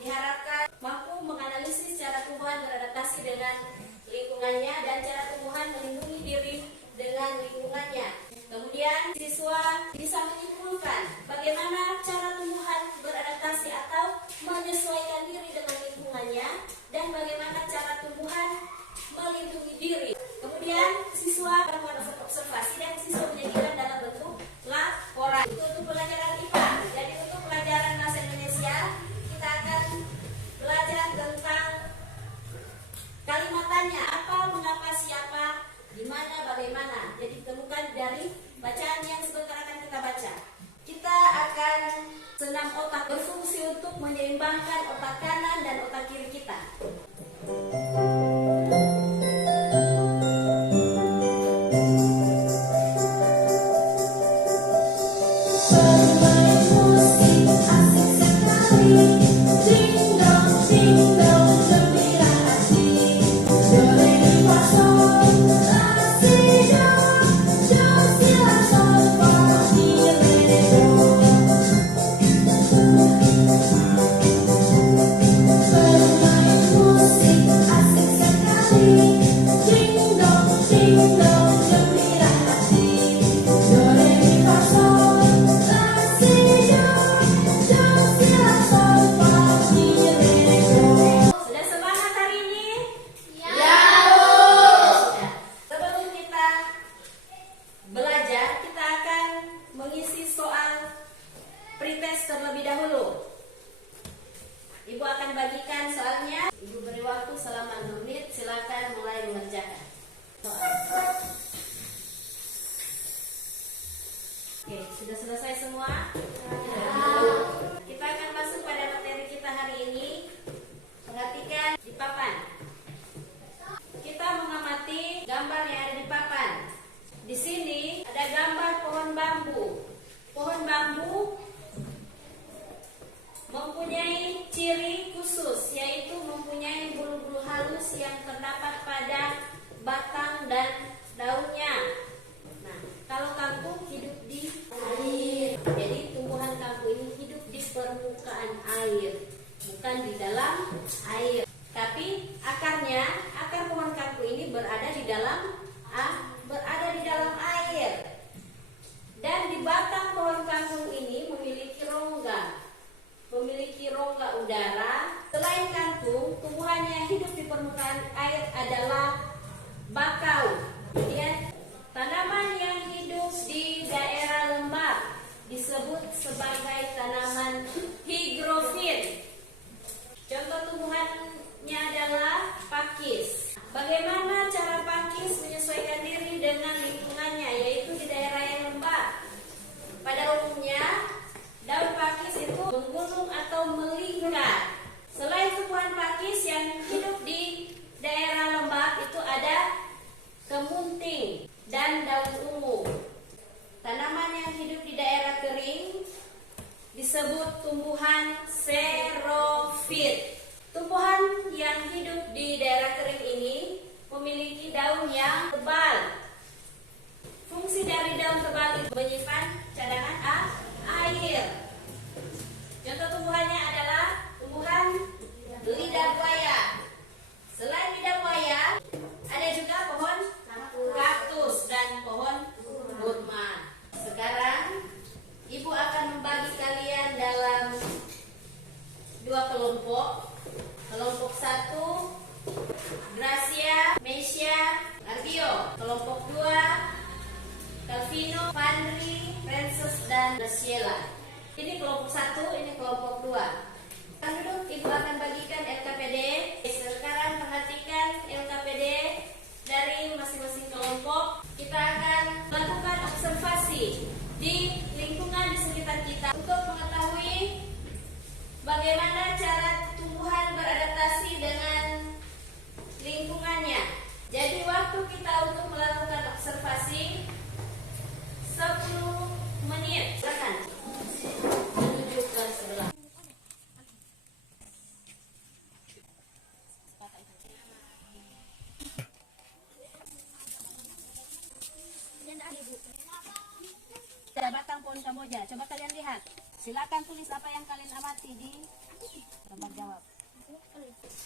diharapkan mampu menganalisis cara tumbuhan beradaptasi dengan lingkungannya dan cara tumbuhan melindungi diri dengan lingkungannya. Kemudian siswa bisa menyimpulkan bagaimana cara tumbuhan beradaptasi atau menyesuaikan diri dengan lingkungannya dan bagaimana cara tumbuhan melindungi diri. Kemudian siswa akan melakukan observasi dan siswa menyajikan dalam bentuk laporan. Itu untuk pelajaran IPA. Jadi untuk pelajaran bahasa Indonesia kita akan belajar tentang kalimatannya, apa, mengapa, siapa, di mana, bagaimana. Jadi temukan dari bacaan yang sebentar akan kita baca. Kita akan senam otak berfungsi untuk menyeimbangkan otak kanan dan otak kiri kita. Terlebih dahulu, Ibu akan bagikan soalnya. Ibu beri waktu selama 2 menit. Silakan mulai mengerjakan soal. Oke, sudah selesai semua? Kita akan masuk pada materi kita hari ini. Perhatikan di papan. Kita mengamati gambar yang ada di papan. Di sini ada gambar pohon bambu. Pohon bambu mempunyai ciri khusus, yaitu mempunyai bulu-bulu halus yang terdapat pada batang dan daunnya. Nah, kalau kangkung hidup di air. Jadi tumbuhan kangkung ini hidup di permukaan air, bukan di dalam air. Tapi akar pohon kangkung ini berada di dalam air. Dan di batang pohon kangkung ini memiliki rongga udara. Selain kangkung, tumbuhan yang hidup di permukaan air adalah bakau. Kemudian tanaman yang hidup di daerah lembab disebut sebagai tanaman higrofit. Contoh tumbuhannya adalah pakis. Bagaimana cara pakis menyesuaikan diri dengan lingkungannya, yaitu di daerah yang lembab? Pada umumnya daun pakis itu menggulung atau melingkar. Selain tumbuhan pakis yang hidup di daerah lembab itu ada kemunting dan daun ungu. Tanaman yang hidup di daerah kering disebut tumbuhan xerofit. Tumbuhan yang hidup di daerah kering ini memiliki daun yang tebal. Fungsi dari daun tebal itu menyimpan cadangan air. Contoh tumbuhannya adalah tumbuhan lidah buaya. Selain lidah buaya, ada juga pohon kaktus dan pohon kurma. Sekarang Ibu akan membagi kalian dalam 2 kelompok. Kelompok 1, Gracia, Mesia, Argio. Kelompok 2, Calvino, Pandri, Francis, dan Graciela. Ini kelompok 1, ini kelompok 2. Sekarang duduk, Ibu akan bagikan LKPD. Sekarang perhatikan LKPD dari masing-masing kelompok. Kita akan melakukan observasi di lingkungan di sekitar kita untuk mengetahui bagaimana cara tumbuhan beradaptasi dengan lingkungannya. Jadi waktu kita untuk melakukan observasi 10 menit. Silakan menuju ke sebelah. Ada batang pohon kamboja. Coba kalian lihat. Silakan tulis apa yang kalian amati di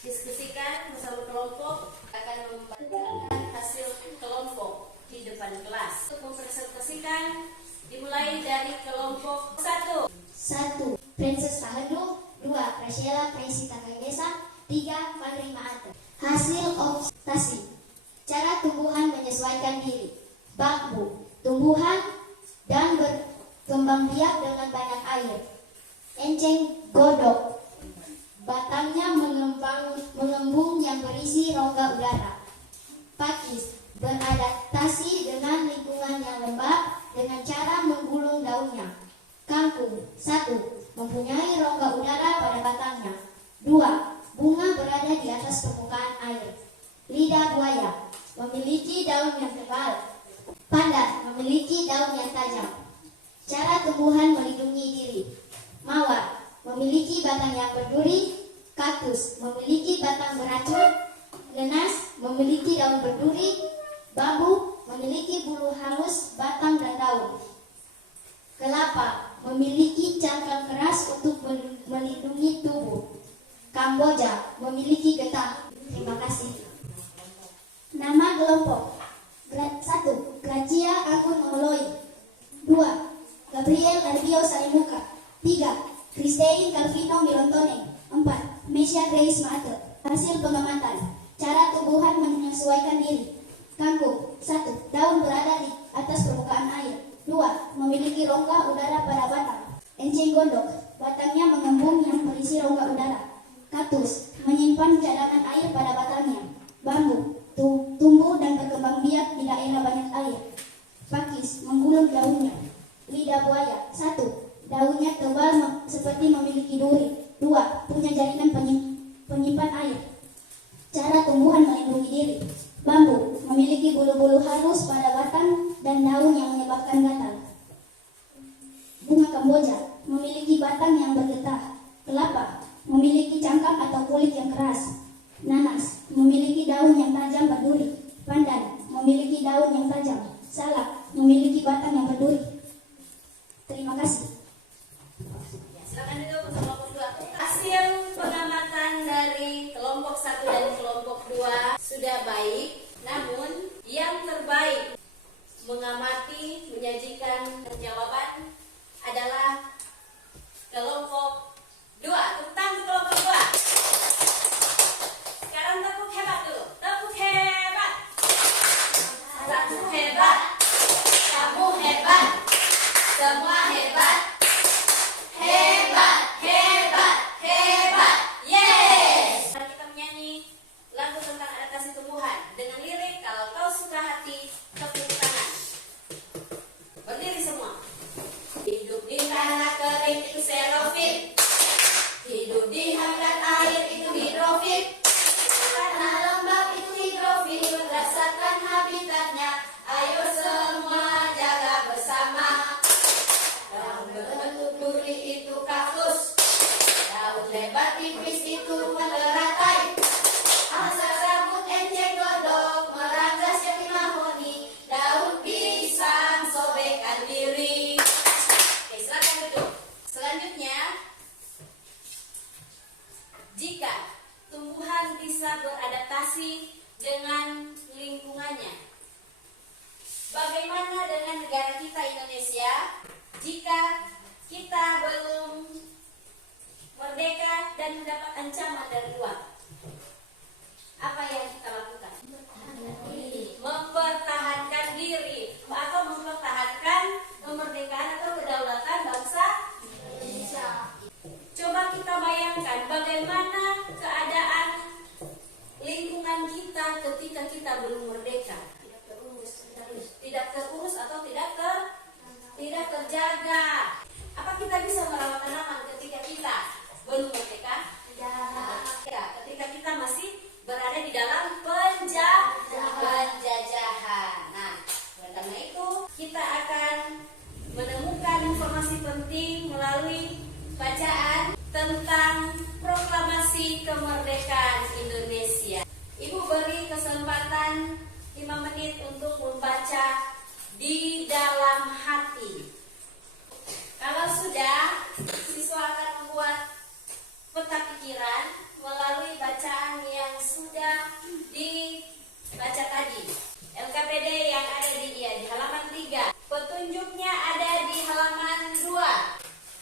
Diskusikan bersama kelompok, akan membacakan hasil kelompok di depan kelas. Untuk mempresentasikan dimulai dari kelompok 1. 1. Princess Tahandu. 2. Rashela Presita Kaigesa. 3. Fadri Ma'ata. Hasil observasi. Cara tumbuhan menyesuaikan diri. Bambu, tumbuhan dan berkembang biak dengan banyak air. Enceng godok, batangnya mengembung yang berisi rongga udara. Pakis, beradaptasi dengan lingkungan yang lembab dengan cara menggulung daunnya. Kangkung, 1. Mempunyai rongga udara pada batangnya. 2. Bunga berada di atas permukaan air. Lidah buaya, memiliki daun yang tebal. Pandan, memiliki daun yang tajam. Cara tumbuhan melindungi diri. Mawar, memiliki batang yang berduri. Kaktus, memiliki batang beracun. Genas, memiliki daun berduri. Bambu, memiliki bulu halus, batang dan daun. Kelapa, memiliki cangkang keras untuk melindungi tubuh. Kamboja, memiliki getah. Terima kasih. Nama kelompok. 1. Gracia Akun Noloi. 2. Gabriel Arbio Salimuka. 3. Christine Calvino Milontone. 4. Mesya Grace Maate. Hasil pengamatan. Cara tumbuhan menyesuaikan diri. Kangkung. 1. Daun berada di atas permukaan air. 2. Memiliki rongga udara pada batang. Enceng gondok, batangnya mengembung yang berisi rongga udara. Kaktus, menyimpan cadangan air pada batangnya. Bambu, tumbuh dan berkembang biak di daerah banyak air. Pakis, menggulung daunnya. Lidah buaya. 1. Daunnya tebal seperti memiliki duri. 2. Punya jaringan penyimpan air. Cara tumbuhan melindungi diri. Bambu, memiliki bulu-bulu halus pada batang dan daun yang menyebabkan gatal. Bunga Kamboja, memiliki batang yang bergetah. Kelapa, memiliki cangkang atau kulit yang keras. Nanas, memiliki daun yang tajam berduri. Pandan, memiliki daun yang tajam. Salak, memiliki batang yang berduri. Terima kasih. Silakan duduk untuk kelompok 2. Hasil pengamatan dari kelompok 1 dan kelompok 2 sudah baik, namun yang terbaik mengamati, menyajikan jawaban adalah kelompok 2. Tentang kelompok 2. Sekarang tepuk hebat dulu. Tepuk hebat. Satu hebat. Kamu hebat. Semua hebat. Hebat, hebat, hebat. Yes. Mari kita menyanyi lagu tentang adaptasi tumbuhan dengan lirik kalau kau suka hati tepuk tangan. Berdiri semua. Hidup di tanah kering itu xerofit. Hidup di hangat air itu hidrofit. Tanah lembab itu hidrofit. Berdasarkan habitatnya, ayo semua jaga bersama. Daun berbentuk duri itu kaktus. Daun lebar tipis itu meteratai. Asal rambut enceng godok, meranggas jati mahoni. Daun pisang sobekan diri. Oke, silakan duduk. Selanjutnya, jika tumbuhan bisa beradaptasi dengan lingkungannya, bagaimana dengan negara kita Indonesia jika kita belum merdeka dan mendapat ancaman dari luar? Apa yang kita lakukan? Mempertahankan diri atau mempertahankan kemerdekaan atau kedaulatan bangsa Indonesia. Coba kita bayangkan bagaimana keadaan lingkungan kita ketika kita belum merdeka. Tidak terurus atau tidak terjaga. Apa kita bisa merawat tanaman ketika kita belum merdeka? Tidak. Ya, ketika kita masih berada di dalam penjajahan. Nah, karena itu kita akan menemukan informasi penting melalui bacaan tentang proklamasi kemerdekaan Indonesia. Ibu beri kesempatan 5 menit untuk membaca di dalam hati. Kalau sudah, siswa akan membuat peta pikiran melalui bacaan yang sudah dibaca tadi. LKPD yang ada di halaman 3. Petunjuknya ada di halaman 2.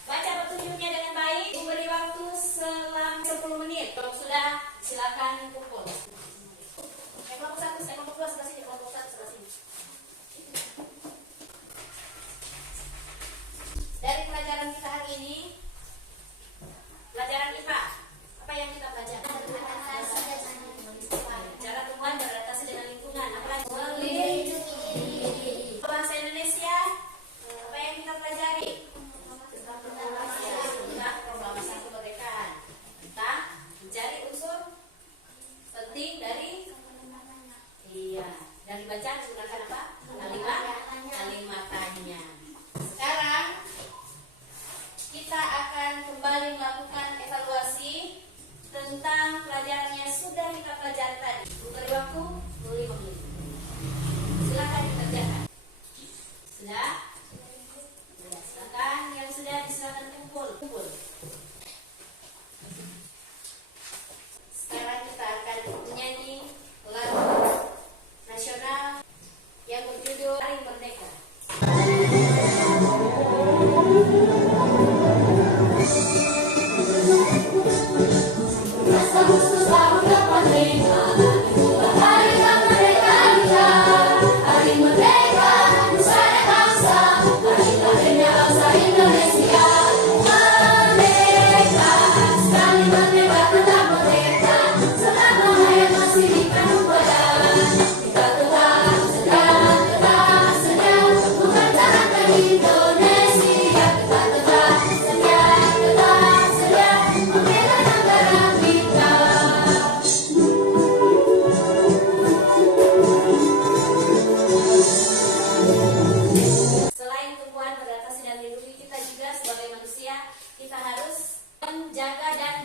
Baca petunjuknya dengan baik. Beri waktu selama 10 menit. Kalau sudah, silakan kumpul. Kelompok 1, kelompok 2 sebelah sini, kelompok 1 sebelah sini. Dari pelajaran kita hari ini, pelajaran IPA, apa yang kita pelajari? Cara tumbuhan beradaptasi dengan lingkungan. Apalagi bahasa Indonesia, apa yang kita pelajari? Tentang proklamasi kemerdekaan, tentang mencari unsur penting dari dari bacaan menggunakan apa? Kalimat tanya. Sekarang kita akan kembali melakukan evaluasi tentang pelajaran yang sudah kita pelajari tadi. Beri waktu 5 menit. Silakan dikerjakan. Sudah? Silakan yang sudah disilakan kumpul. Sekarang kita akan menyanyi lagu nasional yang berjudul Hari Merdeka. Agustus tahun ke-45, hari kemerdekaan kita, hari merdeka, nusa dan bangsa, hari lahirnya bangsa Indonesia. Merdeka, sekali merdeka tetap merdeka, selama hayat masih di kandung badan. Kita tetap setia, mempertahankan Indonesia. Kita tetap setia, membela negara kita. Selain tumbuhan beradaptasi dan melindungi, kita juga sebagai manusia, kita harus menjaga dan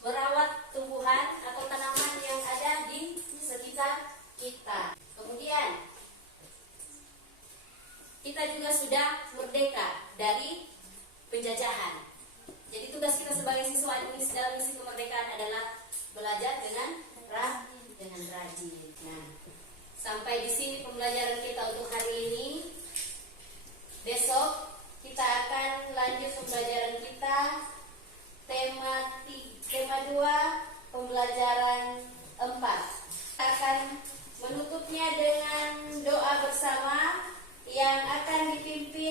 merawat tumbuhan atau tanaman yang ada di sekitar kita. Kemudian kita juga sudah merdeka dari penjajahan. Jadi tugas kita sebagai siswa Indonesia dalam misi kemerdekaan adalah belajar dengan rajin. Nah, sampai di sini pembelajaran kita untuk hari ini. Besok kita akan lanjut pembelajaran kita tema 2 pembelajaran 4. Kita akan menutupnya dengan doa bersama yang akan dipimpin